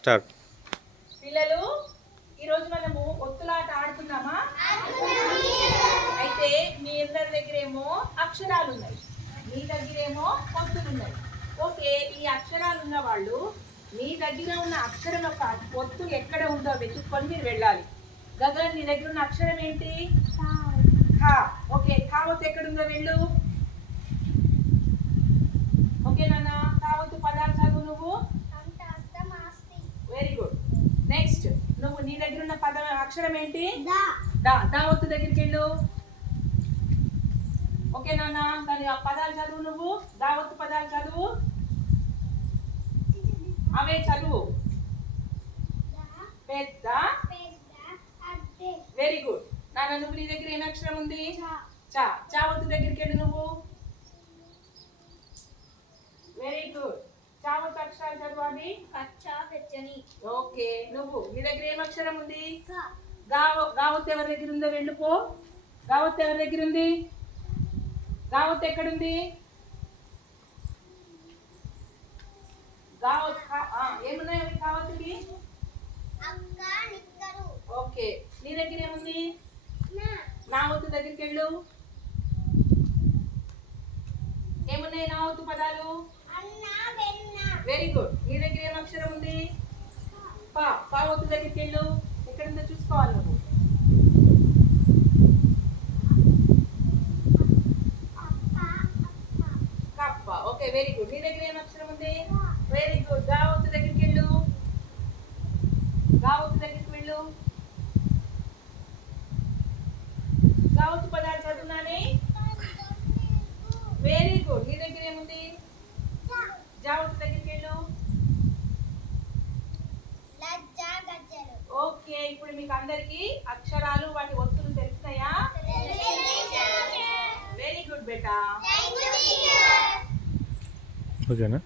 Start. పిల్లలు ఈరోజు మనము ఒత్తులాట ఆడుతున్నామా అయితే మీ అందరి దగ్గరేమో అక్షరాలు ఉన్నాయి మీ దగ్గరేమో ఒత్తులు ఉన్నాయి ఓకే ఈ అక్షరాలు ఉన్న వాళ్ళు మీ దగ్గర ఉన్న అక్షరం యొక్క ఒత్తు ఎక్కడ ఉందో వెతుక్కొని మీరు వెళ్ళాలి. గగన్ నీ దగ్గర ఉన్న అక్షరం ఏంటి? ఖా ఓకే ఖా ఒత్తు ఎక్కడ వెళ్ళు. ఓకే నాన్న ఖా ఒత్తు పదాలు చదువు నువ్వు వెరీ గుడ్ నెక్స్ట్ నువ్వు నీ దగ్గర ఉన్న పదం అక్షరం ఏంటి? దా. దా. ఒత్తు దగ్గరికి వెళ్ళు. ఓకే నాన్న దాని ఆ పదాలు చదువు నువ్వు. దా ఒత్తు పదాలు చదువు. అవే చదువు. పెద్ద. Very good. నాన్న నువ్వు నీ దగ్గర ఏం అక్షరం ఉంది? చా. చా ఒత్తు దగ్గరికి వెళ్ళు నువ్వు వెరీ గుడ్ చా ఒత్తు అక్షరాలు చదువు అది ఓకే నువ్వు నీ దగ్గర ఏం అక్షరం ఉంది? గావ గావత్ ఎవరి దగ్గర ఉందో వెళ్ళిపో గావత్ ఎవరి దగ్గర ఉంది? గావత్ ఎక్కడుంది? గావత్ ఏమున్నాయి అవి కావత్తుకి ఓకే నీ దగ్గర ఏముంది? నావత్తు దగ్గరికి వెళ్ళు. ఏమున్నాయి నావత్తు పదాలు? వెరీ గుడ్ నీ దగ్గర ఏం అక్షరం ఉంది? పా పావత్తు దగ్గరికి వెళ్ళు. ఎక్కడుందో చూసుకోవాలి నువ్వు. కప్ప. ఓకే వెరీ గుడ్ నీ దగ్గర ఏం అక్షరం ఉంది? వెరీ గుడ్ గావత్తు దగ్గరికి వెళ్ళు. గావత్తు దగ్గరికి వెళ్ళు. గా ఒత్తు పదార్థం వెరీ గుడ్ నీ దగ్గర ఏముంది జావత్తు దగ్గరికి వెళ్ళు ఓకే ఇప్పుడు మీకు అందరికి అక్షరాలు వాటి ఒత్తులు తెలుస్తాయా? వెరీ గుడ్ బేటా. ఓకేనా?